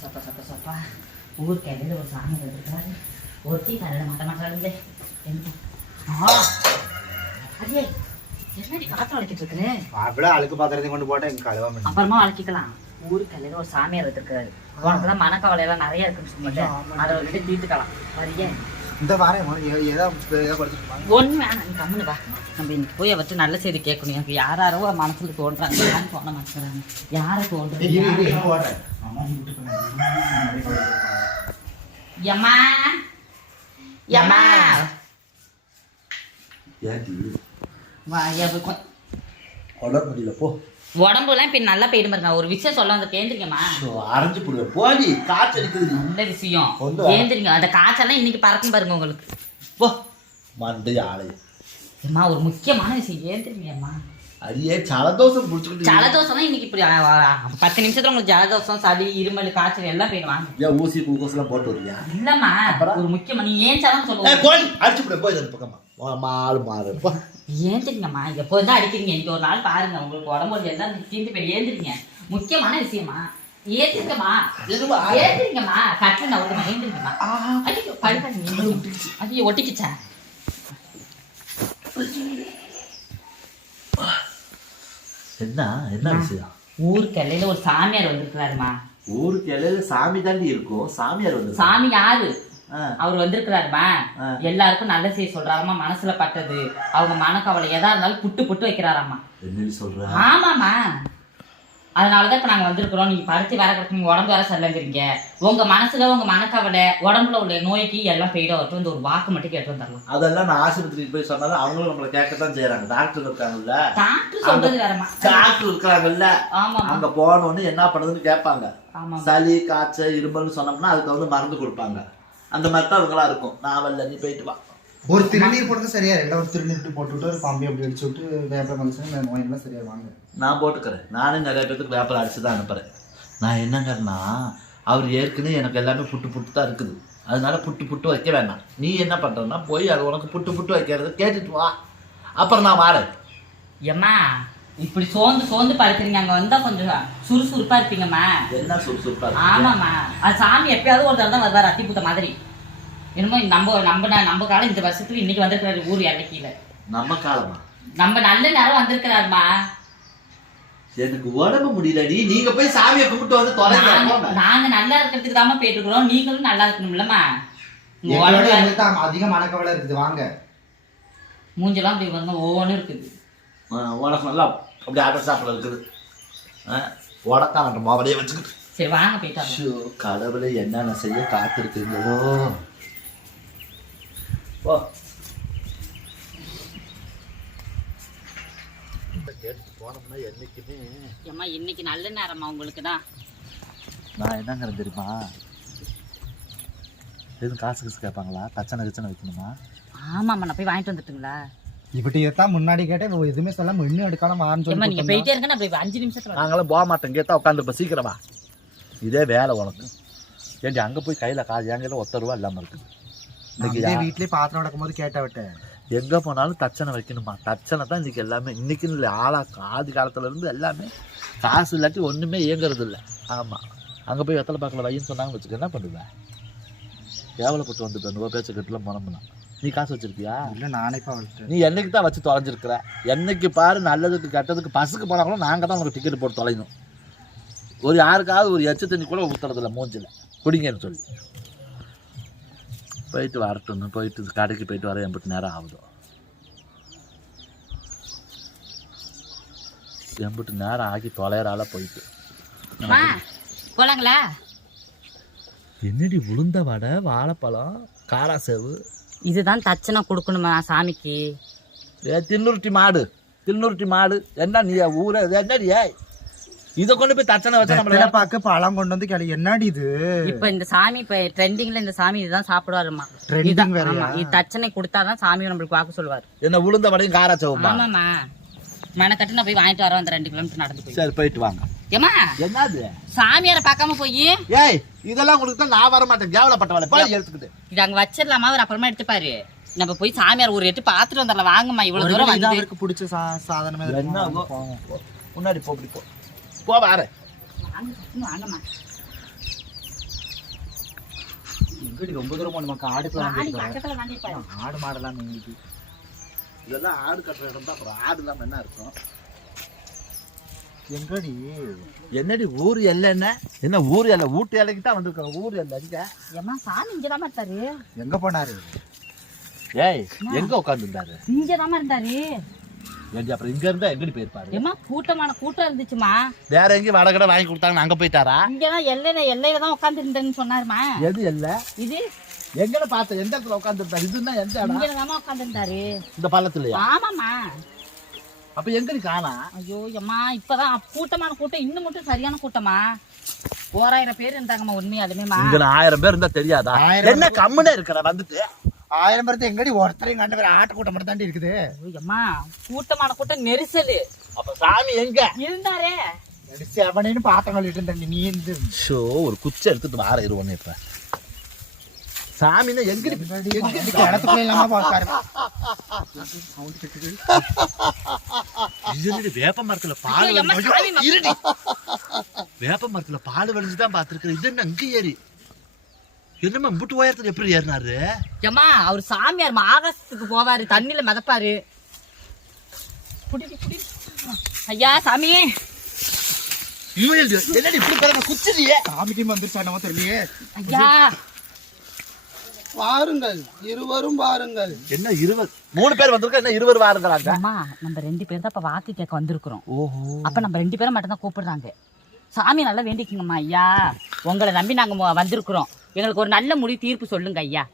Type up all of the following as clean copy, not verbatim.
சப்பா ஊர் கையில் ஒரு சாமி வந்துருக்காரு. ஒருத்தி கல்லில் மாட்டாங்களே என்ன அதே என்னடி காற்று வளர்க்கிட்டு இருக்குது. அப்படியே அழுக்கு பாத்திரத்தையும் கொண்டு போட்டேன் எங்க கழுவாம அப்புறமா வளர்க்கிக்கலாம். ஊர் கையில் ஒரு சாமியார் வந்துருக்காரு. உனக்குதான் மனக்கவலை எல்லாம் நிறைய இருக்குன்னு சொல்லிட்டு அதை வந்துட்டு தீர்த்துக்கலாம். வரிய இந்த வாரம் படிச்சுருப்பாங்க. ஒன்று வேணாம், நீ கம்முன்னு வா. நம்ம இன்னைக்கு போய் வச்சு நல்ல செய்தி கேட்கணும். எனக்கு யாரோ மனசுல தோன்றாங்க, யாரும் தோண மாட்டேங்கிறாங்க. யாரை தோன்றது யம்மா யம்மா முடியல போ. உடம்புலாம் இப்ப நல்லா போயிட்டு பாருங்க. ஒரு விஷயம் சொல்ல வந்து கேந்திரிங்கம்மா. அரைஞ்சு போடுவ போடி, காய்ச்சல் இருக்குது. நல்ல விஷயம் கேந்திரிங்க. அந்த காய்ச்சல்லாம் இன்னைக்கு பறக்கும் பாருங்க உங்களுக்கு. போ மண்டை ஆலை அம்மா, ஒரு முக்கியமான விஷயம் கேந்திரிங்கம்மா. அடியே ஜலதோஷம் பிடிச்சிக்கிட்டு. ஜலதோஷம் இன்னைக்கு இப்படி 10 நிமிஷத்துல உங்களுக்கு ஜலதோஷம், சளி, இருமல், காய்ச்சல் எல்லாம் போயிடுவாங்க. ஏன் ஊசி குளுக்கோஸ் எல்லாம் போட்டு வருவியா? இல்லம்மா, ஒரு முக்கியமா நீ ஏன் சலம் சொல்லுங்க. அடிச்சு போட போய் அந்த பக்கமா மாறு மாறு. ஏந்திரிங்கம்மா, எப்போ தான் அடிக்கிறீங்க. இன்னைக்கு ஒரு நாள் பாருங்க, உங்களுக்கு உடம்பு எல்லாம் தீர்ந்து போய் ஏந்திரிங்க. முக்கியமான விஷயமா ஏந்திரிங்கம்மா, ஏந்திரிங்கம்மா. கட்டில நவுடுமா, ஏந்திரிங்கம்மா. ஐயோ படுக்காதீங்க, அது ஒட்டிக்கிச்சா. என்ன என்ன விஷயம்? ஊருக்கு எல்லையில ஒரு சாமியார் வந்திருக்கிறாருமா. ஊருக்கு இலையில சாமி தாண்டி இருக்கும், சாமியார் வந்து. சாமி யாரு? அவர் வந்திருக்கிறாருமா. எல்லாருக்கும் நல்ல செய்ய சொல்றாருமா. மனசுல பட்டது அவங்க மனக்கவலை எதா இருந்தாலும் புட்டு புட்டு வைக்கிறாராமா. என்ன சொல்ற? ஆமாமா, அதனாலதான் இப்ப நாங்க வந்திருக்கிறோம். நீங்க படுத்து வேற கிடக்கு, உடம்பு வேற செல்லங்கிறீங்க. உங்க மனசுல உங்க மனக்கவலை, உடம்புல உள்ள நோய்க்கு எல்லாம் போயிடும். வந்து ஒரு வாக்கு மட்டும் கேட்டு வந்துடலாம். அதெல்லாம் நான் ஆஸ்பத்திரிக்கு போய் சொன்னாலும் அவங்களும் நம்மளை கேட்கத்தான் செய்யறாங்க. டாக்டர் இருக்காங்கல்ல, டாக்டர் சொல்றது வேறமா. டாக்டர் இருக்காங்கல்ல, ஆமா, அங்க போனோன்னு என்ன பண்ணுதுன்னு கேட்பாங்க. ஆமா, சளி காய்ச்சல் இருமல்னு சொன்னோம்னா அதுக்கு வந்து மருந்து கொடுப்பாங்க. அந்த மாதிரி தான் அவங்களா இருக்கும். நான் வரல, நீ போயிட்டு வா. ஒரு திருநீர் போடுறது சரியா இல்லை. ஒரு திருநீர் போட்டுவிட்டு ஒரு பாம்பி அப்படி அடிச்சு விட்டு வேப்ப மனுஷன் நோயெல்லாம் சரியா வாங்க. நான் போட்டுக்கிறேன். நானே நிறைய பேருக்கு வேப்பரை அடிச்சு தான் அனுப்புறேன். நான் என்னங்கன்னா, அவர் ஏற்கனவே எனக்கு எல்லாமே புட்டு புட்டு தான் இருக்குது. அதனால புட்டு புட்டு வைக்க வேண்டாம். நீ என்ன பண்றன்னா, போய் அது உனக்கு புட்டு புட்டு வைக்கிறது கேட்டுட்டு வா, அப்புறம் நான் வாரேன். ஏம்மா, இப்படி சோர்ந்து சோர்ந்து படுத்துறீங்க. அங்க வந்தா கொஞ்சம் சுறுசுறுப்பா இருப்பீங்கம்மா. என்ன சுறுசுறுப்பா? ஆமாம்மா, அது சாமி எப்பயாவது ஒரு தடவை தான் வருவார், அத்தி பூத்த மாதிரி. என்னமோ நம்ம காலம் இந்த வருஷத்துக்கு இன்னைக்கு வந்திருக்கிறாரு ஊர் எல்லைக்கீழ. நம்ம காலமா? நம்ம நல்ல நேரம் வந்திருக்கிறாருமா. எனக்கு உடம்பு முடியலடி, நீங்க போய் சாமியை கும்பிட்டு வந்து தொலைங்க. நாங்க நல்லா இருக்கிறதுக்கு தாம போயிட்டு இருக்கிறோம். நீங்களும் நல்லா இருக்கணும்லம்மா. அதிக மனக்கவலை இருக்குது, வாங்க. மூஞ்செல்லாம் அப்படி வந்து ஒவ்வொன்றும் இருக்குது. உனக்கு நல்லா அப்படி ஆட்ட சாப்பிட இருக்குது. உடக்கான மாவளையே வச்சுக்கிட்டு. சரி வாங்க போயிட்டு. கடவுளை என்னென்ன செய்ய காத்திருக்குங்களோ. போ. போனோம்னா என்னைக்குமே ஏம்மா, இன்னைக்கு நல்ல நேரமா உங்களுக்கு தான். நான் என்னங்கிறேன் தெரியுமா? எதுவும் காசு காசு கேட்பாங்களா? கச்சனை கச்சனை வைக்கணுமா? ஆமாம்மா, நான் போய் வாங்கிட்டு வந்துட்டுங்களா? இப்படி தான் முன்னாடி கேட்டேன், எதுவுமே சொல்லாம இன்னும் எடுக்காம ஆரம்பிச்சு. நீங்க போயிட்டே இருங்க, நான் 5 நிமிஷத்துல. நாங்களும் போக மாட்டோம், கேட்டா உட்காந்துருப்ப. சீக்கிரமா, இதே வேலை உனக்கு. ஏன்டி அங்கே போய் கையில் காசு என்கிட்ட 1 ரூபா இல்லாமல் இருக்குது. இன்னைக்கு வீட்லேயே பாத்திரம் நடக்கும் போது கேட்ட விட்டேன். எங்கே போனாலும் தச்சனை வைக்கணுமா? தச்சனை தான் இன்றைக்கி எல்லாமே. இன்றைக்குன்னு இல்லை, ஆதி காலத்துலேருந்து எல்லாமே. காசு இல்லாட்டி ஒன்றுமே இயங்குறது இல்லை. ஆமாம், அங்கே போய் வெத்தலை பார்க்கல வையின்னு சொன்னாங்க வச்சுக்க, என்ன பண்ணுவேன்? கேவலப்பட்டு வந்துட்டேன். 100 பேச்சு கட்டுலாம் போனோம்னா. நீ காசு வச்சிருக்கியா? இல்லை, நானே இப்போ வச்சுட்டேன். நீ என்னைக்கு தான் வச்சு தொலைஞ்சிருக்கிற? என்னைக்கு பாரு, நல்லதுக்கு கெட்டதுக்கு பஸ்ஸுக்கு போனாங்களும் நாங்கள் தான் உனக்கு டிக்கெட் போட்டு தொலைணும். ஒரு யாருக்காவது ஒரு எச்ச தண்ணி கூட ஊற்றுறதில்ல மூஞ்சில், குடிங்கன்னு சொல்லி. போயிட்டு வரட்டும்னு போயிட்டு கடைக்கு போயிட்டு வர எம்பிட்டு நேரம் ஆகுதோ. எம்பிட்டு நேரம் ஆகி தொலைறால போயிட்டு. போலாங்களா? என்னடி உளுந்த வடை, வாழைப்பழம், காராசேவு, இதுதான் தச்சனை கொடுக்கணுமா சாமிக்கு? தின்னுருட்டி மாடு என்ன நீ ஊரே என்னடி? இதை கொண்டு போய் தச்சனை வச்சா நம்மள பார்க்க பழம் கொண்டு வந்து கேளு. என்னடி இது? இப்ப இந்த சாமி இப்ப ட்ரெண்டிங்ல இந்த சாமி இதுதான் சாப்பிடுவாருமா. இது தச்சனை கொடுத்தாதான் சாமி நம்மளுக்கு வாக்கு சொல்லுவாரு. என்ன உளுந்த வடையும் காராச்சேவுமா? ஆமாமா, மனக்கட்டு நான் போய் வாங்கிட்டு வரோம். அந்த 2 கிலோமீட்டர் நடந்து போய். சரி போயிட்டு வாங்க. ஏமா, என்னது சாமியாரை பார்க்காம போய்? ஏய், இதெல்லாம் உங்களுக்கு தான் நான் வர மாட்டேன். கேவலப்பட்ட வேலை போய் எடுத்துக்கிட்டு. இது அங்க வச்சிடலாமா? அவர் அப்புறமா எடுத்துப்பாரு. நம்ம போய் சாமியார் ஒரு 8 பாத்துட்டு வந்துடலாம். வாங்கம்மா, இவ்வளவு தூரம் வந்து அவருக்கு பிடிச்ச சாதனமே. என்ன முன்னாடி போ, அப்படி போ. போ வார. வாங்கம்மா. எங்கடி ரொம்ப தூரம் போகணுமாக்கா ஆடுக்கு ராணி பக்கத்துல தாண்டி இருப்பாரு. ஆடு மாடெல்லாம் மேய்ஞ்சிட்டு இதெல்லாம் ஆடு கட்டுற இடம் தான், அப்புறம் ஆடு இல்லாம என்ன இருக்கும்? எங்கடி என்னடி ஊர் எல்லை என்ன ஊர் எல்லை? ஊட்டு எல்லைக்கு தான் வந்திருக்கோம். ஊர் எல்லை அடிக்க. ஏம்மா சாமி இங்கதான் இருக்காரு. எங்க போனாரு? ஏய் எங்க உட்காந்துருந்தாரு? இங்கதான் இருந்தாரு. ஏண்டி அப்புறம் இங்க இருந்தா எங்கடி போயிருப்பாரு? ஏம்மா கூட்டமான கூட்டம் இருந்துச்சுமா. வேற எங்கேயும் வடகடை வாங்கி கொடுத்தாங்கன்னு அங்க போயிட்டாரா? இங்கதான் எல்லையில தான் உட்கார்ந்து இருந்தேன்னு சொன்னாருமா. எது எல்லை? இது எங்கட பார்த்த எந்த இடத்துல உட்காந்துருந்தாரு? இதுன்னா எந்த இடம்? இங்கதான் உட்கார்ந்து இருந்தாரு. இந்த பள்ளத்துலயா? ஆமாமா. அப்ப எங்கடி காணா? ஐயோ அம்மா இப்பதான் கூட்டமான கூட்டம், இன்னும் மட்டும் சரியான கூட்டமா. 4000 பேர் இருந்தாங்கம்மா. உண்மையாலுமேமா இங்க 1000 பேர் இருந்தா தெரியாதா? 1000 என்ன கம்முனே இருக்கிற வந்துட்டு 1000 பேருக்கு எங்கடி ஒருத்தரையும் கண்டு வேற ஆட்டு கூட்டம் மட்டும் தாண்டி இருக்குது. அம்மா கூட்டமான கூட்டம் நெரிசல். அப்ப சாமி எங்க இருந்தாரே? செவனேன்னு பாத்திரம் கழிட்டு இருந்த நீ இருந்து ஷோ ஒரு குச்சி எடுத்துட்டு வார இருவன்னு. இப்ப சாமின்னா எங்கடி இடத்துக்குள்ள இல்லாம பாக்காரு. இது வேப்ப மரத்துல பால் ஐயோ, அம்மா, சாமி, அம்மா. இருடி. வேப்ப மரத்துல பால் வலிஞ்சுதான் பாத்துருக்கேன். இது என்ன அங்க ஏறி என்னமா முட்டு உயரத்துல எப்படி ஏறினாரு? ஏம்மா அவர் சாமியார் ஆகாசத்துக்கு போவாரு, தண்ணியில மிதப்பாரு. ஐயா சாமி என்னடி இப்படி பாருங்க குச்சிரியே. சாமிக்கு வந்துருச்சா என்னமோ தெரியலையே. ஐயா வாருங்கள் இருவரும் வாருங்கள். என்ன 3 பேர் வந்திருக்கோம், என்ன 20 வாருங்களாங்க? அம்மா நம்ம 2 பேர் தான் இப்ப வாக்கு கேட்க வந்திருக்கிறோம். ஓஹோ அப்ப நம்ம 2 பேரும் மட்டும் தான் கூப்பிடுறாங்க. சாமி நல்லா வேண்டிக்கங்கம்மா ஐயா. உங்களை நம்பி நாங்க வந்திருக்கிறோம். எங்களுக்கு ஒரு நல்ல முடிவு தீர்ப்பு சொல்லுங்க ஐயா.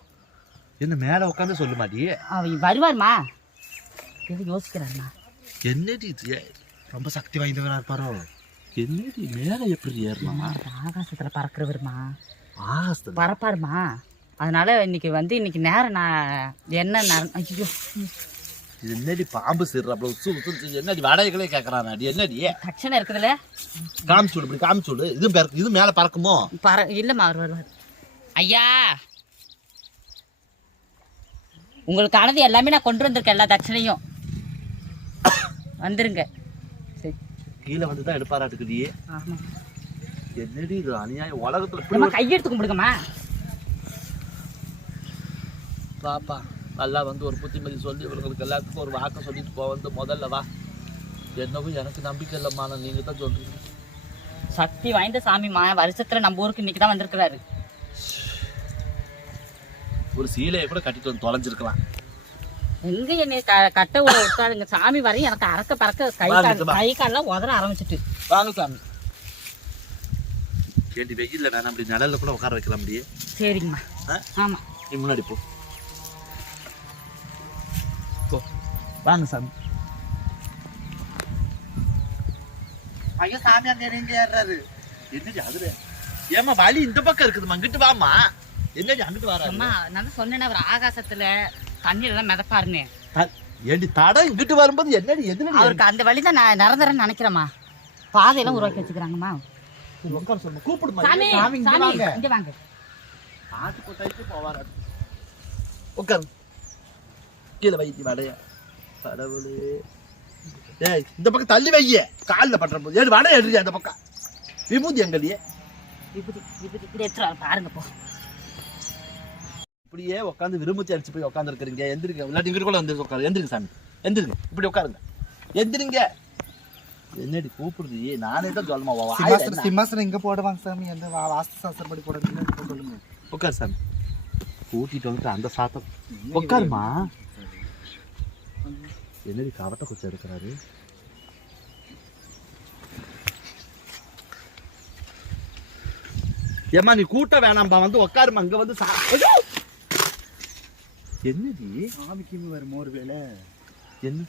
என்ன மேல உட்காந்து சொல்லு மாட்டி? அவ வருவாருமா. எது யோசிக்கிறாருமா? என்னடி இது ரொம்ப சக்தி வாய்ந்தவரா இருப்பாரோ. என்னடி மேல எப்படி ஏறலாம்? ஆகாசத்துல பறக்குறவருமா. ஆகாசத்துல பறப்பாருமா. அதனால இன்னைக்கு நேரம் நான் என்ன ஐயோ இது என்னடி பாம்பு சிறுறாப்ல உச்சு உச்சு என்னடி வடைகளே கேட்கறான் அடி என்னடி தட்சணை இருக்குதுல்ல? காமிச்சுடு இப்படி காமிச்சுடு. இது மேல பறக்குமோ? இல்லம்மா அவர் வருவார். ஐயா உங்களுக்கானது எல்லாமே நான் கொண்டு வந்திருக்கேன், எல்லா தட்சணையும். வந்துருங்க. சரி கீழே வந்து தான் எடுப்பாராட்டுக்குடி. ஆமா என்னடி இது அநியாயம் உலகத்துல நம்ம கையெடுத்து கும்பிடுங்கம்மா. பாப்பா நல்லா வந்து ஒரு புத்திமதி சொல்லி இவங்களுக்கு எல்லாத்துக்கும் ஒரு வாக்க சொல்லிட்டு வந்து முதல்ல வா. என்னவும் எனக்கு நம்பிக்கை இல்லைம்மா, நீங்க தான் சொல்றீங்க. சக்தி வாய்ந்த சாமிமா. வருஷத்துல நம்ம ஊருக்கு இன்னைக்கு தான் வந்திருக்கிறாரு. ஒரு சீலையை கூட கட்டிட்டு வந்து தொலைஞ்சிருக்கலாம். எங்க என்னை கட்ட விட்டாருங்க சாமி வரையும். எனக்கு அறக்க பறக்க கை காலெல்லாம் உதற ஆரம்பிச்சிட்டு. வாங்க சாமி. கேட்டி வெயில்ல வேணாம், அப்படி நிழல்ல கூட உட்கார வைக்கலாம் அப்படியே. சரிங்கம்மா. ஆமா நீ முன்னாடி போ. வாங்க சாமி. ஐயோ சாமி அங்க எங்க ஏறாரு? என்னடி அதுல ஏமா வலி இந்த பக்கம் இருக்குதுமா, அங்கிட்டு வாமா. என்னடி அங்கிட்டு வராரு? அம்மா நான் சொன்னேன் அவர் ஆகாசத்துல தண்ணீர் எல்லாம் மிதப்பாருன்னு. ஏண்டி தடம் இங்கிட்டு வரும்போது என்னடி எதுல அவருக்கு அந்த வழி தான் நான் நிரந்தரன்னு நினைக்கிறேம்மா. பாதையெல்லாம் உருவாக்கி வச்சுக்கிறாங்கம்மா. உட்கார சொல்லுங்க, கூப்பிடுமா. சாமி சாமி, இங்க சாமி வாங்க. இங்க வாங்க. ஆட்டு கொட்டாய்க்கு போவாரு. உட்காரு. கீழே வைத்தி வடைய கடவுளே. ஏய் இந்த பக்கம் தள்ளி வைய காலில் பட்டுற போது. ஏழு வடை எடுறியா அந்த பக்கம்? விபூதி எங்கடியே விபூதி இப்படி எடுத்துரு பாருங்க போ. இப்படியே உட்காந்து விரும்புச்சி அடிச்சு போய் உட்காந்து இருக்கிறீங்க. எந்திரிங்க, இல்லாட்டி இங்கிட்டு கூட வந்து உட்காரு. எந்திரிங்க சாமி, எந்திரிங்க. இப்படி உட்காருங்க, எந்திரிங்க. என்னடி கூப்பிடுது? நானே தான் சொல்லமா. சிம்மாசனம் இங்க போடுவாங்க சாமி. அந்த வாஸ்து சாஸ்திரம் படி போடுறதுன்னு சொல்லுங்க. உட்காரு சாமி. கூட்டிட்டு வந்துட்டு அந்த சாத்தம் உட்காருமா. என்னடி கவட்டை குச்சி எடுக்கிறாரு? ஏமா நீ கூட்ட வேணாம்பா, வந்து உட்காருமா. அங்க வந்து என்னடி சாமிக்கு வரும் ஒரு வேலை என்ன?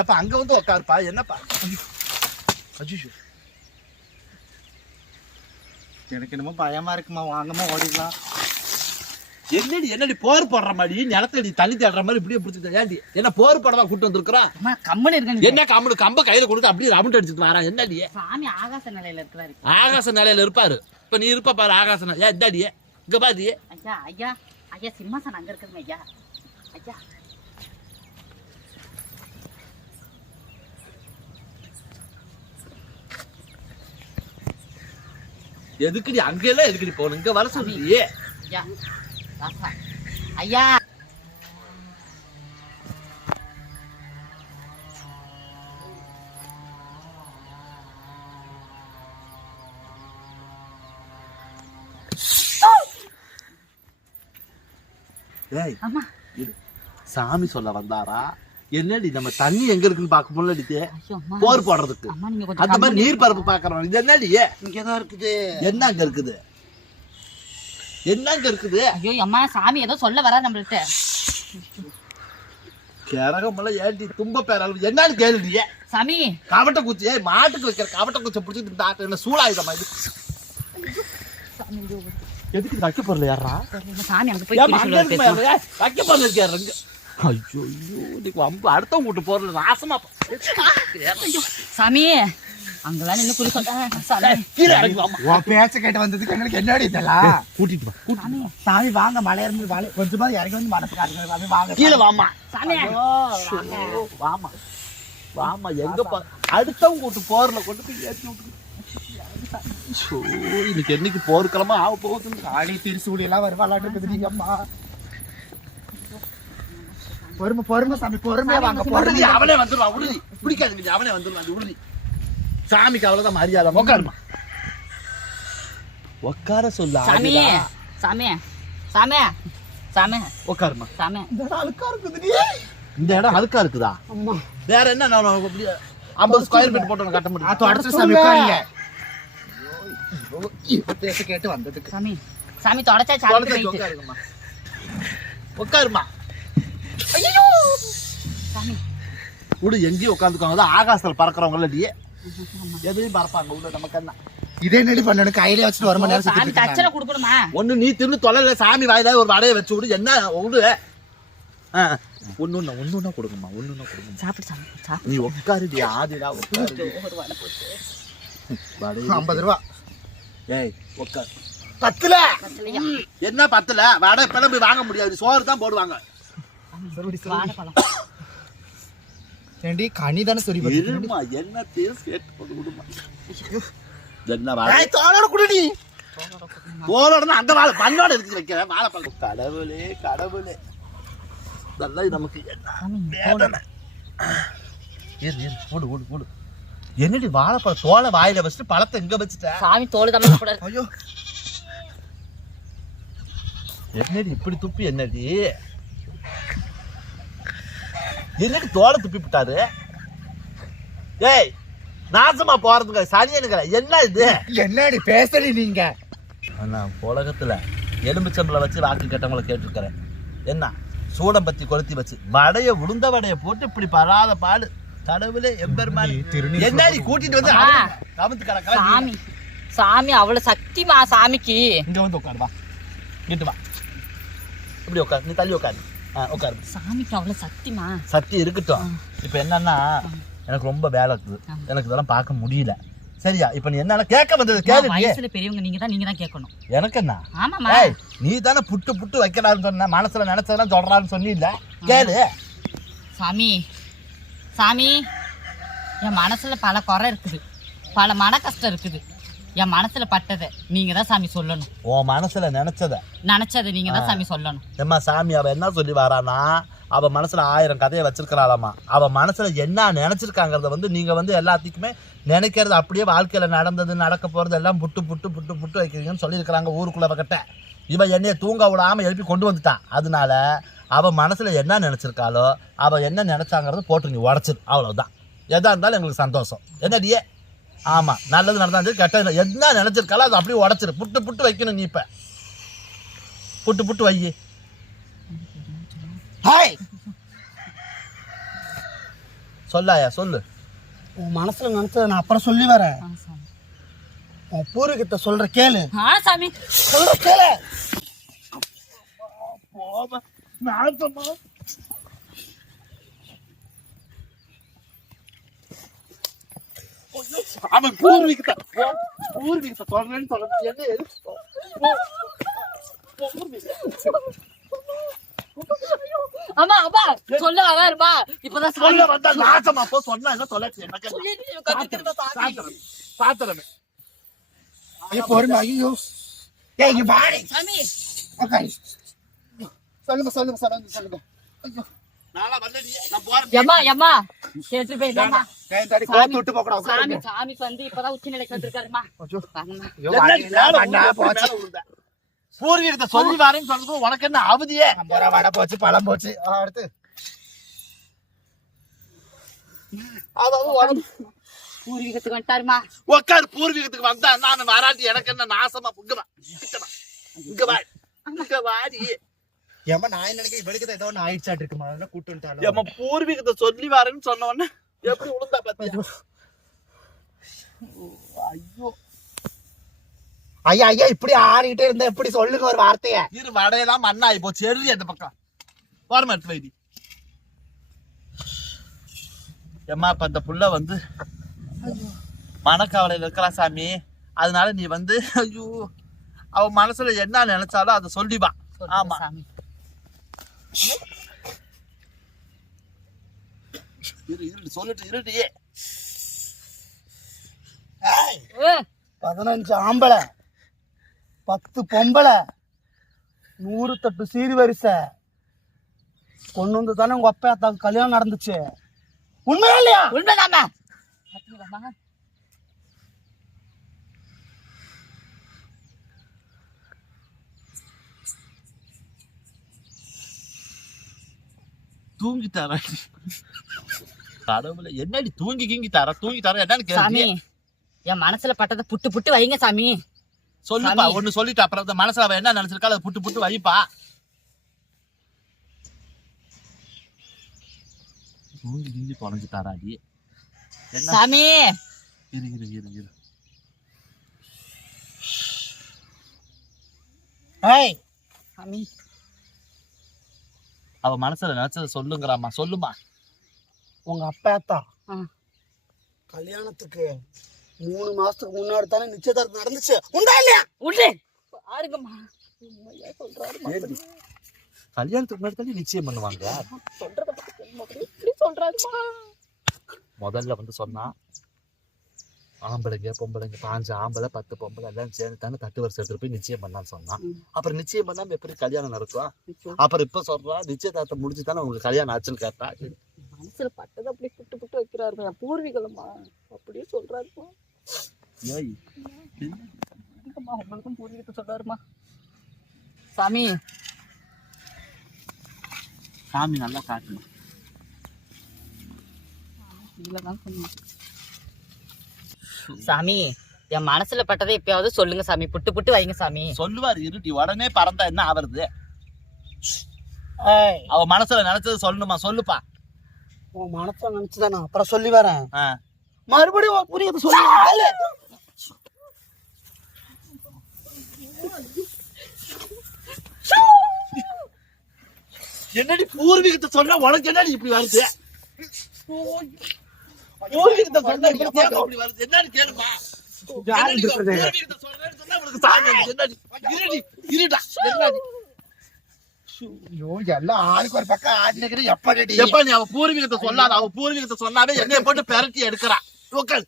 ஏப்பா அங்க வந்து உட்காருப்பா. என்னப்பா? அஜிஷு எனக்கு என்னமோ பயமா இருக்குமா. வாங்கம்மா ஓடிடலாம். என்னடி போர் போடுற மாதிரி நிலத்தடி தண்ணி தேடுற மாதிரி இப்படியே பிடிச்சிட்டு ஏன்டி என்ன போர் படமா கூட்டு வந்திருக்கிறோம்? கம்மனு இருக்கு. என்ன கம்பு கம்ப கையில கொடுத்து அப்படியே ரவுண்ட் அடிச்சுட்டு வரா. என்னடி சாமி ஆகாச நிலையில இருக்கிறாரு. ஆகாச நிலையில இருப்பாரு. இப்ப நீ இருப்ப பாரு ஆகாச நிலை. ஏன் இந்தாடியே இங்க பாதியே. ஐயா ஐயா ஐயா சிம்மாசனம் அங்க இருக்குதுங்க ஐயா. ஐயா எதுக்குடி அங்கெல்லாம் எதுக்குடி போகணும்? இங்க வர சொல்லியே. ஐயா ராசா ஐயா ஏய் அம்மா இரு. சாமி சொல்ல வந்தாரா என்னடி? நம்ம தண்ணி எங்க இருக்குன்னு பார்க்க முடியல. ஐயோ அம்மா போர் போடுறதுக்கு அம்மா நீங்க அந்த மாதிரி நீர் பரப்பு பாக்குறோம். இது என்னடி? இங்கதான் இருக்குது. என்ன அங்க இருக்குது? என்ன அங்க இருக்குது? ஐயோ அம்மா சாமி ஏதோ சொல்ல வரா நம்மள்ட்ட. கிரகமெல்லாம் ஏண்டி தும்ப பேராலும் என்னன்னு கேளுடியே. சாமி கவட்ட குச்சி மாட்டுக்கு வைக்கிற கவட்ட குச்சை பிடிச்சிட்டு என்ன சூழாயுதமா இது? எதுக்கு வைக்க போறல யாரா? சாமி அங்க போய் வைக்க போறல இருக்காரு. ஐயோ ஐயோ நீ வம்பு அடுத்த வீட்டு போறல நாசமா. சாமி அங்கெல்லாம் நின்னு குளி சொல்ல கீழே இறங்கி வாமா. உன் பேச்ச கேட்டு வந்ததுக்கு எங்களுக்கு என்னடி இதெல்லாம்? கூட்டிட்டு வா. சாமி வாங்க, மலை இருந்து கொஞ்சமா இறங்கி வந்து மனசு காட்டுங்க சாமி, வாங்க கீழே வாமா. சாமி வாமா வாமா. எங்க அடுத்தவங்க வீட்டு போர்ல கொண்டு போய் ஏற்றி விட்டு. இன்னைக்கு என்னைக்கு போர்க்கிழமை ஆக போகுது. ஆடி திருசூடி எல்லாம் வருவாளாட்டு இருக்குது. நீங்க அம்மா பொறுமை பொறுமை சாமி, பொறுமையா வாங்க. உறுதி அவனே வந்துடுவான். உறுதி பிடிக்காது நீ, அவனே வந்துடுவான். உறுதி சாமிக்கு அவ்வளவுதான் மரியாதை. உட்காருமா, உட்கார சொல்ல. சாமி சாமி சாமி சாமி உட்காருமா. சாமி அழுக்கா இருக்குது. இந்த இடம் அழுக்கா இருக்குதா? வேற என்ன 50 ஸ்கொயர் ஃபீட் போட்டு கட்ட முடியும்? அடிச்சு சாமி உட்காருங்க. பேச கேட்டு வந்ததுக்கு சாமி சாமி தொடச்சா உட்காருங்கம்மா. உட்காருமா. ஐயோ சாமி விடு, எங்கேயும் உட்காந்துக்கோங்க. ஆகாசத்துல பறக்கிறவங்க இல்லையே, எதையும் பறப்பாங்க உள்ள. நமக்கு என்ன இதே என்னடி பண்ணணும்? கையில வச்சுட்டு ஒரு மணி நேரம் சாமி சுத்திட்டு தச்சனை கொடுக்கணுமா? ஒண்ணு நீ தின்னு தொலைல. சாமி வாயில ஒரு வடையை வச்சு விடு. என்ன விடு. ஒண்ணுன்னா கொடுங்கம்மா. ஒண்ணுன்னா கொடுங்க. சாப்பிடு சாமி சாப்பிடு. நீ உட்காருடி. ஆதிடா உட்காரு. ஒரு வடை போட்டு 50 ரூபா. ஏய் உட்காரு. பத்துல என்ன பத்தல? வடை இப்ப போய் வாங்க முடியாது. சோறு தான் போடுவாங்க. வாழைப்பழம் ஏண்டி கனி தானே சொல்லி இருமா, என்ன பேச கேட்டு போட்டு விடுமா. என்ன வாழை தோளோட குடுடி. தோலோட அந்த வாழை பண்ணோட எடுத்து வைக்கிறேன். வாழைப்பழம். கடவுளே கடவுளே, இதெல்லாம் நமக்கு என்ன? போடு போடு போடு. என்னடி வாழைப்பழம் தோலை வாயில வச்சுட்டு பழத்தை எங்க வச்சுட்ட? சாமி தோல் தான் கூட. ஐயோ என்னடி இப்படி துப்பி? என்னடி என்னடி தோலை துப்பி விட்டாரு? ஏய் நாசமா போறதுங்க சனியனுங்கிற என்ன இது? என்னடி பேசடி நீங்க? அண்ணா உலகத்துல எலும்புச்சம்பளை வச்சு வாக்கு கேட்டவங்களை கேட்டிருக்கிறேன். என்ன சூடம் பத்தி கொளுத்தி வச்சு வடைய உளுந்த வடைய போட்டு இப்படி படாத பாடு. கடவுளே எம்பெருமான், என்னடி கூட்டிட்டு வந்து கவுத்து கிடக்கா? சாமி சாமி அவ்வளவு சக்திமா சாமிக்கு. இங்க வந்து உட்காரு. வா இங்கிட்டு வா. இப்படி உட்காரு. நீ தள்ளி உட்காரு. உட்காரு. சாமிக்கு அவ்வளவு சக்திமா. சக்தி இருக்கட்டும். இப்ப என்னன்னா எனக்கு ரொம்ப வேலை இருக்குது. எனக்கு இதெல்லாம் பார்க்க முடியல. சரியா? இப்ப நீ என்ன கேட்க வந்தது கேளு. வயசுல பெரியவங்க நீங்க தான் கேட்கணும். எனக்கு என்ன? ஆமாமா. நீ தானே புட்டு புட்டு வைக்கலாம்னு சொன்ன. மனசுல நினைச்சதெல்லாம் சொல்றான்னு சொன்னில்ல, கேளு. சாமி சாமி என் மனசுல பல குறை இருக்குது, பல மன கஷ்டம் இருக்குது. என் மனசுல பட்டதை நீங்க தான் சாமி சொல்லணும். உன் மனசுல நினைச்சதை நீங்க தான் சாமி சொல்லணும். ஏம்மா சாமி அவ என்ன சொல்லி வரானா, அவ மனசுல 1000 கதையை வச்சிருக்கிறாளாமா. அவ மனசுல என்ன நினைச்சிருக்காங்கிறத நீங்க எல்லாத்துக்குமே நினைக்கிறது அப்படியே வாழ்க்கையில நடந்தது நடக்க போறது எல்லாம் புட்டு புட்டு புட்டு புட்டு வைக்கிறீங்கன்னு சொல்லியிருக்கிறாங்க ஊருக்குள்ள அவகிட்ட. இவ என்னைய தூங்க விடாம எழுப்பி கொண்டு வந்துட்டான். அதனால அவ மனசுல என்ன நினைச்சிருக்காளோ, அவ என்ன நினைச்சாங்கிறத போட்டு நீ உடச்சிரு. அவ்வளவுதான். எதா இருந்தாலும் எங்களுக்கு சந்தோஷம். என்னடியே? ஆமா, நல்லது நடந்தாலும் கெட்டது என்ன நினைச்சிருக்காளோ அதை அப்படியே உடச்சிரு. புட்டு புட்டு வைக்கணும். நீ இப்ப புட்டு புட்டு வை. சொல்லாயா சொல்லு. உன் மனசுல நினைச்சத நான் அப்புறம் சொல்லி வரேன். உன் பூர்வீகத்தை சொல்ற கேளு. சாமி சொல்ற கேளு. அவன் பூர்வீகத்தை சொல்றேன்னு சொல்ல. அம்மா அம்மா சொல்ல வராருமா. இப்பதான் சொல்ல வந்தா நாசமா போ. சொன்னா என்ன சொல்ல? பாத்திரமே ஐயோ பொறுமை ஐயோ ஏய் இங்க வாடி சாமி ஓகே சொல்லுங்க ஐயோ நாளா வரலையே நான் போறேன் யம்மா யம்மா கேட்டு போயிடலாமா கை தடி கோத்து விட்டு போகடா சாமி சாமிக்கு வந்து இப்பதான் உச்சி நிலைக்கு வந்திருக்காருமா வாங்கம்மா. அண்ணா போச்சு பூர்வீகத்தை சொல்லி வரேன்னு சொன்னது உனக்கு என்ன அவதியே அம்பரா வடை போச்சு பழம் போச்சு அடுத்து அதாவது பூர்வீகத்துக்கு வந்துட்டாருமா உட்காரு பூர்வீகத்துக்கு வந்தா நான் வராட்டி எனக்கு என்ன நாசமா இங்க வாடி ஏமா நான் நினைக்கிறேன் இவளுக்கு ஏதோ ஒன்று ஆயிடுச்சாட்டு இருக்குமா அதெல்லாம் கூட்டு வந்துட்டாலும் ஏமா பூர்வீகத்தை சொல்லி வரேன்னு சொன்ன உடனே எப்படி விழுந்தா பாத்தியா ஐயோ ஐயா ஐயா இப்படி ஆடிக்கிட்டே இருந்தா எப்படி சொல்லுங்க ஒரு வார்த்தைய இரு வடையெல்லாம் மண்ணாயி போச்சு எரி அந்த பக்கம் ஓரமா எடுத்து வைடி ஏமா இப்ப அந்த புள்ள வந்து மனக்கவலையில இருக்கிறா சாமி அதனால நீ வந்து ஐயோ அவ மனசுல என்ன நினைச்சாலும் அதை சொல்லிவா ஆமா சாமி சொல்லிட்டு இருட்டியே 15 ஆம்பளை 10 பொம்பளை 100 தட்டு சீரி வரிசை கொண்டு வந்து தானே உங்க அப்பா அத்தாவுக்கு கல்யாணம் நடந்துச்சு உண்மையா இல்லையா உண்மைதாம்மா தூங்கிட்டாரா கடவுளை என்னடி தூங்கி தர என்னன்னு சாமி கேள்வி என் மனசுல பட்டதை புட்டு புட்டு வைங்க சாமி சொல்லுப்பா ஒண்ணு சொல்லிட்டு அப்புறம் அந்த மனசுல அவ என்ன நினைச்சிருக்கா அதை புட்டு வைப்பா தூங்கி தொலைஞ்சுட்டாராடி என்ன சாமி இரு ஏய் சாமி அவ மனசுல நினைச்சத சொல்லுங்கறாமா சொல்லுமா உங்க அப்பா அத்தா ஆ. கல்யாணத்துக்கு 3 மாசத்துக்கு முன்னாடி தானே நிச்சயதார்த்தம் நடந்துச்சு உண்டா இல்லையா உண்டு பாருங்கம்மா கல்யாணத்துக்கு முன்னாடி தானே நிச்சயம் பண்ணுவாங்க சொல்றாருமா முதல்ல வந்து சொன்னா ஆம்பளைங்க பொம்பளைங்க 5 ஆம்பளை 10 பொம்பளை எல்லாம் சேர்ந்து தானே தட்டு வருஷம் எடுத்துட்டு போய் நிச்சயம் பண்ணான்னு சொன்னான் அப்புறம் நிச்சயம் பண்ணாம எப்படி கல்யாணம் நடக்கும் அப்புறம் இப்ப சொல்றா நிச்சயதார்த்தம் முடிச்சு தானே உங்களுக்கு கல்யாணம் ஆச்சுன்னு கேட்டா மனசுல பட்டதை அப்படி புட்டு புட்டு வைக்கிறாருமா என் பூர்வீகம்மா அப்படியே சொல்றாருமா ஏய் உங்களுக்கும் பூர்வீகத்தை சொல்றாருமா சாமி சாமி நல்லா காட்டணும் சாமி என் மனசுல பட்டதை எப்பயாவது சொல்லுங்க சாமி புட்டு புட்டு வைங்க சாமி சொல்லுவாரு இருட்டி உடனே பறந்தா என்ன ஆவறது ஏய் அவ மனசுல நினைச்சது சொல்லணுமா சொல்லுப்பா உன் மனசுல நினைச்சுதானா அப்புறம் சொல்லி வரேன் ஆ. மறுபடியும் புரியுது சொல்லி என்னடி பூர்வீகத்தை சொன்னா உனக்கு என்னடி இப்படி வருது பூர்வீகத்தை சொன்னா இப்படி வருது என்னன்னு கேளுமா பூர்வீகத்தை சொல்றேன்னு சொன்னா உனக்கு சாமி என்னடி இருடா என்னடி ஐயோ எல்லாம் ஆளுக்கு ஒரு பக்கம் ஆடினு எப்படி எப்ப நீ அவ பூர்வீகத்தை சொல்லாத அவ பூர்வீகத்தை சொன்னாவே என்னைய போட்டு பெரட்டி எடுக்கிறா உட்கார்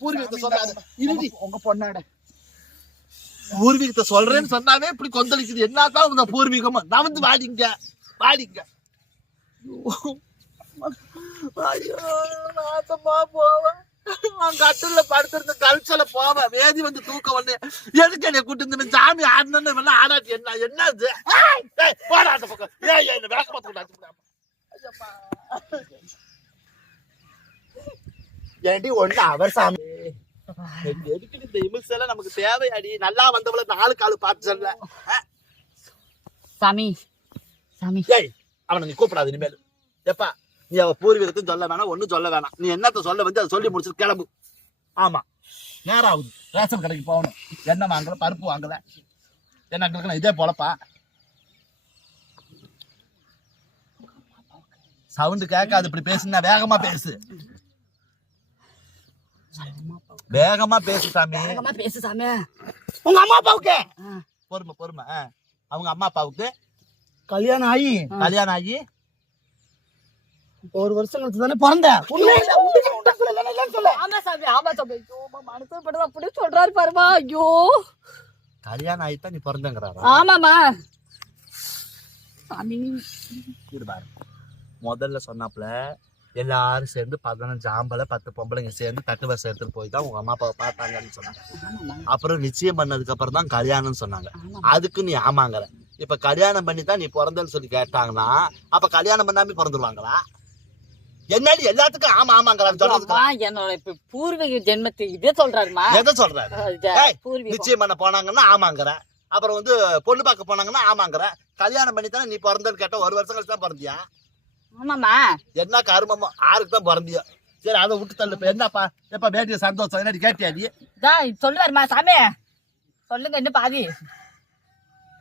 பூர்வீகத்தை சொல்லாத இருடி உங்க பொண்ணாட பூர்வீகத்தை சொல்றேன்னு சொன்னாவே இப்படி கொந்தளிக்குது என்னதான் உங்க பூர்வீகமா நான் வந்து வாடிங்க ஐயோ நாசமா போவேன் நான் கட்டுல படுத்திருந்த கல்ச்சல போவேன் வேதி வந்து தூக்க வந்து எதுக்கு என்னை கூட்டு இந்த சாமி ஆடினு ஆடாட்டி என்ன இது போடாத பக்கம் என்ன விளக்க பார்த்து ஏண்டி ஒண்ணு அவர் சாமி எதுக்கு இந்த இமில்ஸ் நமக்கு தேவையாடி நல்லா வந்தவள 4 காலு பார்த்து சொல்ல சாமி சாமி ஏய் அவனை நீ கூப்பிடாது இனிமேல் எப்பா நீ அவ பூர்வீகத்தையும் சொல்ல வேணாம் ஒன்னும் சொல்ல வேணாம் நீ என்னத்த சொல்ல வந்து அதை சொல்லி முடிச்சு கிளம்பு ஆமா நேரம் ஆகுது ரேஷன் கடைக்கு போகணும் எண்ணெய் வாங்கல பருப்பு வாங்கல என்ன இதே போலப்பா சவுண்டு கேட்காது இப்படி பேசுனா வேகமா பேசு சாமி வேகமா பேசு சாமி உங்க அம்மா அப்பாவுக்கு பொறுமை அவங்க அம்மா அப்பாவுக்கு கல்யாணம் ஆகி 1 வருஷம் கழிச்சு தானே பிறந்த ஆமா சாமி சாமி ஆமா சாமி ஐயோ மனசு படுது அப்படியே சொல்றாரு பாருமா ஐயோ கல்யாணம் ஆயிட்டா நீ பிறந்தங்கிறாரா? ஆமாமா சாமி இது பாரு, முதல்ல சொன்னாப்புல எல்லாரும் சேர்ந்து 15 ஆம்பளை 10 பொம்பளைங்க சேர்ந்து தட்டு வரிசை எடுத்துட்டு போய் தான் உங்க அம்மா அப்பாவை பார்த்தாங்கன்னு சொன்னாங்க. அப்புறம் நிச்சயம் பண்ணதுக்கு அப்புறம் தான் கல்யாணம்னு சொன்னாங்க. அதுக்கு நீ ஆமாங்கிற. இப்ப கல்யாணம் பண்ணி தான் நீ பிறந்தன்னு சொல்லி கேட்டாங்கன்னா அப்ப கல்யாணம் பண்ணாம பிறந்துருவாங்களா? என்னடி எல்லாத்துக்கும் ஆமா ஆமாங்களான்னு சொல்றதுக்கு? என்னோட இப்ப பூர்வீக ஜென்மத்தை இதே சொல்றாருமா. எதை சொல்றாரு? நிச்சயம் பண்ண போனாங்கன்னா ஆமாங்கிற, அப்புறம் வந்து பொண்ணு பார்க்க போனாங்கன்னா ஆமாங்கிற, கல்யாணம் பண்ணி தானே நீ பிறந்தன்னு கேட்ட 1 வருஷம் கழிச்சு தான் பிறந்தியா? ஆமாமா. என்ன கருமமோ, ஆருக்கு தான் பிறந்தியோ. சரி அதை விட்டு தள்ளு. இப்ப என்னப்பா எப்ப வேண்டிய சந்தோஷம் என்னடி கேட்டியா நீ? சொல்லுவாருமா சாமி சொல்லுங்க என்ன பாதி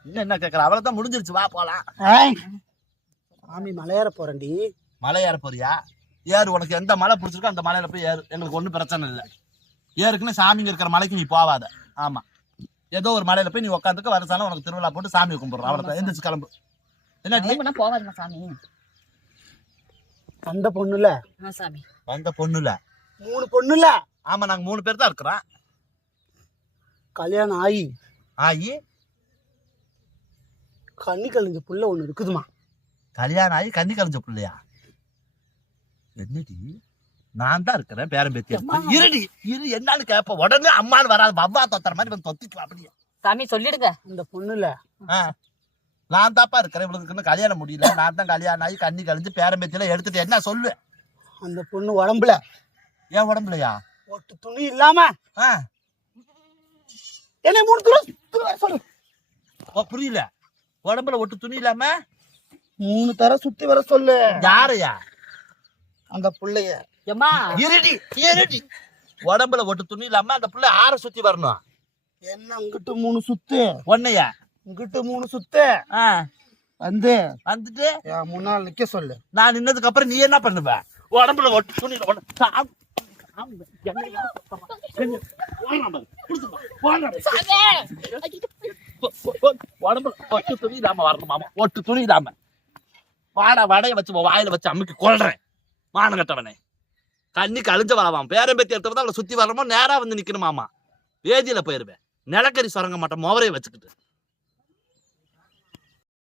இன்னும் என்ன கேட்கற? அவ்வளவுதான் முடிஞ்சிருச்சு, வா போலாம். சாமி மலையேற போறேன்டி. மலை ஏற போறியா? ஏறு, உனக்கு எந்த மலை பிடிச்சிருக்கோ அந்த மலையில போய் ஏறு, எங்களுக்கு ஒன்றும் பிரச்சனை இல்லை. ஏறுக்குன்னு சாமிங்க இருக்கிற மலைக்கு நீ போவாத. ஆமா, ஏதோ ஒரு மலையில போய் நீ உட்காந்துக்க, வரசாலும் உனக்கு திருவிழா போட்டு சாமி கும்பிடுறோம், அவ்வளவுதான். எந்திரிச்சு கிளம்பு. என்ன போவாதுமா சாமி. அந்த பொண்ணுல சாமி அந்த பொண்ணுல 3 பொண்ணுல. ஆமா, நாங்க 3 பேர் தான் இருக்கிறோம். கல்யாணம் ஆகி கண்ணி கழிஞ்ச புள்ள ஒண்ணு இருக்குதுமா. கல்யாணம் ஆகி கண்ணி கலைஞ்ச பிள்ளையா? என்னடி, நான் தான் இருக்கிறேன் பேரம் பேத்தி. இருடி இரு, என்னன்னு கேப்ப உடனே அம்மான்னு வராது, வவ்வா தொத்துற மாதிரி வந்து தொத்திட்டு அப்படியே. சாமி சொல்லிடுங்க. அந்த பொண்ணுல நான் தாப்பா இருக்கிறேன், இவளுக்கு கல்யாணம் முடியல, நான் தான் கல்யாணம் ஆகி கண்ணி கழிஞ்சு பேரம் பேத்தியில எடுத்துட்டு என்ன சொல்லு? அந்த பொண்ணு உடம்புல. ஏன் உடம்புலையா? ஒட்டு துணி இல்லாம என்ன 3 தடவை சொல்லு. புரியல, உடம்புல ஒட்டு துணி இல்லாம 3 தடவை சுத்தி வர சொல்லு. யாரையா? அந்த புள்ளைய. இருடி, உடம்புல ஒட்டு துணி இல்லாம அந்த புள்ள 6 சுத்தி வரணும். என்ன அங்கிட்டு 3 சுத்து, ஒன்னையா இங்கிட்டு 3 சுத்து வந்துட்டு என் முன்னால் நிக்க சொல்லு. நான் நின்னதுக்கு அப்புறம் நீ என்ன பண்ணுவ? உடம்புல ஒட்டு துணி உடம்புல ஒட்டு துணி இல்லாம வரணுமாமா. ஒட்டு துணி இல்லாம வடைய வச்சு வாயில வச்சு அம்மிக்கு கொள்றேன். மானம் கட்டவனே, கண்ணி கழிஞ்ச வரவாம். பேரம்பேத்தி எடுத்தவதான் அவளை சுத்தி வரமோ நேரா வந்து நிக்கணுமாமா. வேதியில போயிருவேன். நிலக்கரி சுரங்க மாட்டேன் மோவரையை வச்சுக்கிட்டு.